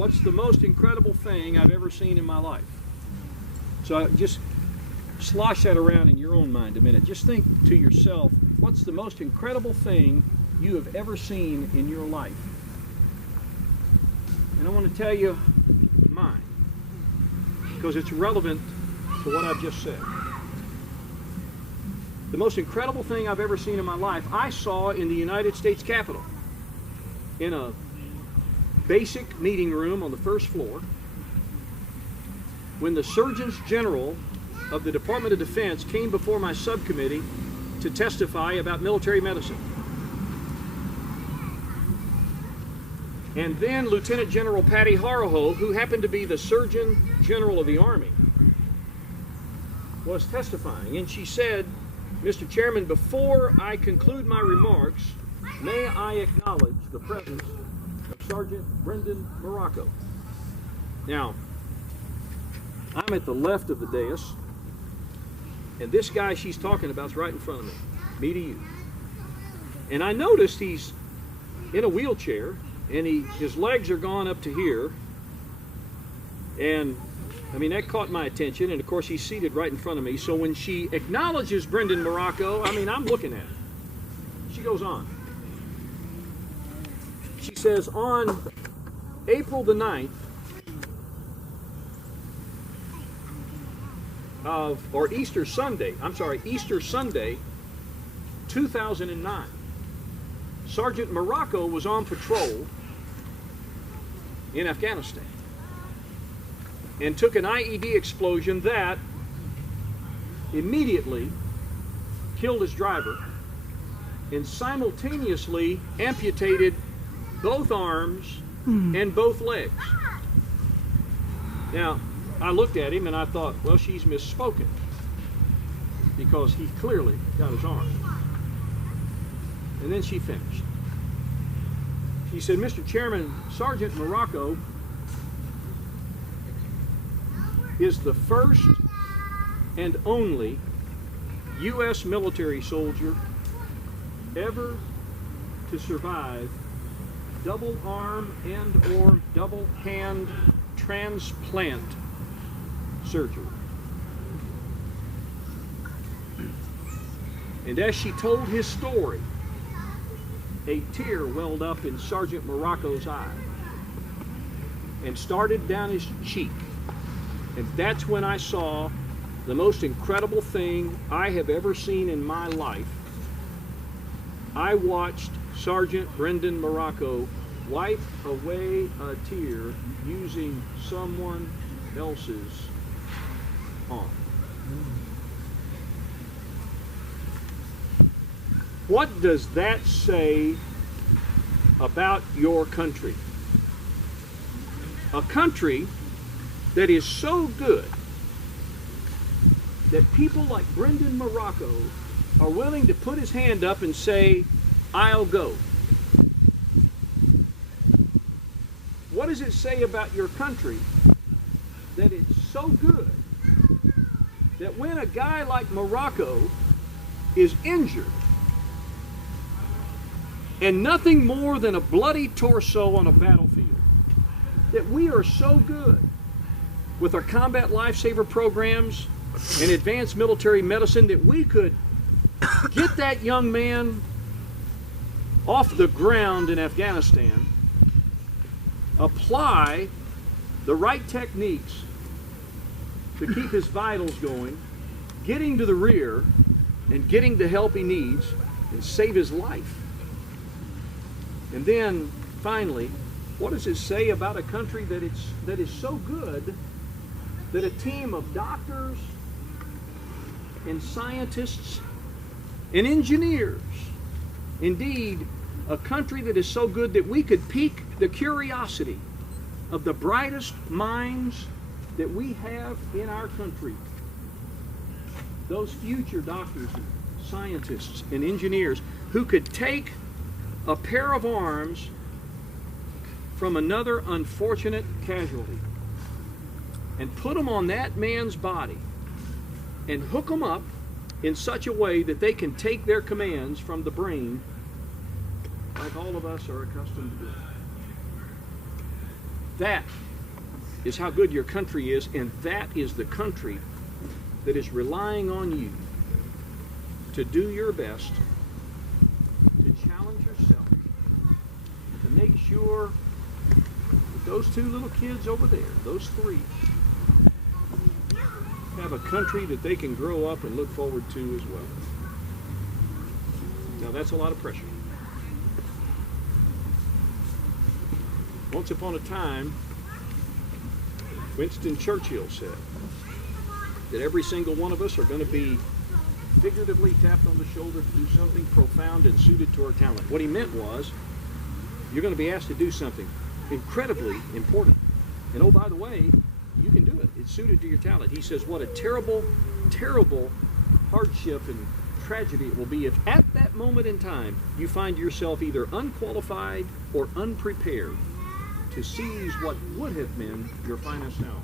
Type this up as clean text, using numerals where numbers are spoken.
what's the most incredible thing I've ever seen in my life? So just slosh that around in your own mind a minute. Just think to yourself, what's the most incredible thing you have ever seen in your life? And I want to tell you mine, because it's relevant to what I've just said. The most incredible thing I've ever seen in my life, I saw in the United States Capitol, in a basic meeting room on the first floor, when the Surgeon General of the Department of Defense came before my subcommittee to testify about military medicine. And then Lieutenant General Patty Horoho, who happened to be the Surgeon General of the Army, was testifying. And she said, "Mr. Chairman, before I conclude my remarks, may I acknowledge the presence of Sergeant Brendan Morocco." Now, I'm at the left of the dais, and this guy she's talking about is right in front of me to you. And I noticed he's in a wheelchair, and his legs are gone up to here. And I mean, that caught my attention, and of course he's seated right in front of me. So when she acknowledges Brendan Morocco, I mean, I'm looking at it. She goes on. She says, on April the 9th or Easter Sunday, 2009, Sergeant Morocco was on patrol in Afghanistan and took an IED explosion that immediately killed his driver and simultaneously amputated both arms and both legs. Now, I looked at him and I thought, well, she's misspoken, because he clearly got his arm. And then she finished. She said, "Mr. Chairman, Sergeant Morocco is the first and only U.S. military soldier ever to survive double arm and or double hand transplant surgery." And as she told his story, a tear welled up in Sergeant Morocco's eye and started down his cheek. And that's when I saw the most incredible thing I have ever seen in my life. I watched Sergeant Brendan Morocco wipe away a tear using someone else's arm. What does that say about your country? A country that is so good that people like Brendan Morocco are willing to put his hand up and say, "I'll go." What does it say about your country that it's so good that when a guy like Morocco is injured and nothing more than a bloody torso on a battlefield, that we are so good with our combat lifesaver programs and advanced military medicine that we could get that young man off the ground in Afghanistan, apply the right techniques to keep his vitals going, getting to the rear and getting the help he needs, and save his life. And then finally, what does it say about a country that is so good that a team of doctors and scientists and engineers, indeed a country that is so good that we could pique the curiosity of the brightest minds that we have in our country, those future doctors, scientists, and engineers who could take a pair of arms from another unfortunate casualty and put them on that man's body and hook them up in such a way that they can take their commands from the brain like all of us are accustomed to doing. That is how good your country is, and that is the country that is relying on you to do your best, to challenge yourself, to make sure that those two little kids over there, those three, have a country that they can grow up and look forward to as well. Now that's a lot of pressure. Once upon a time, Winston Churchill said that every single one of us are going to be figuratively tapped on the shoulder to do something profound and suited to our talent. What he meant was, you're going to be asked to do something incredibly important. And oh, by the way, you can do it. It's suited to your talent. He says, what a terrible, terrible hardship and tragedy it will be if at that moment in time you find yourself either unqualified or unprepared to seize what would have been your finest hour.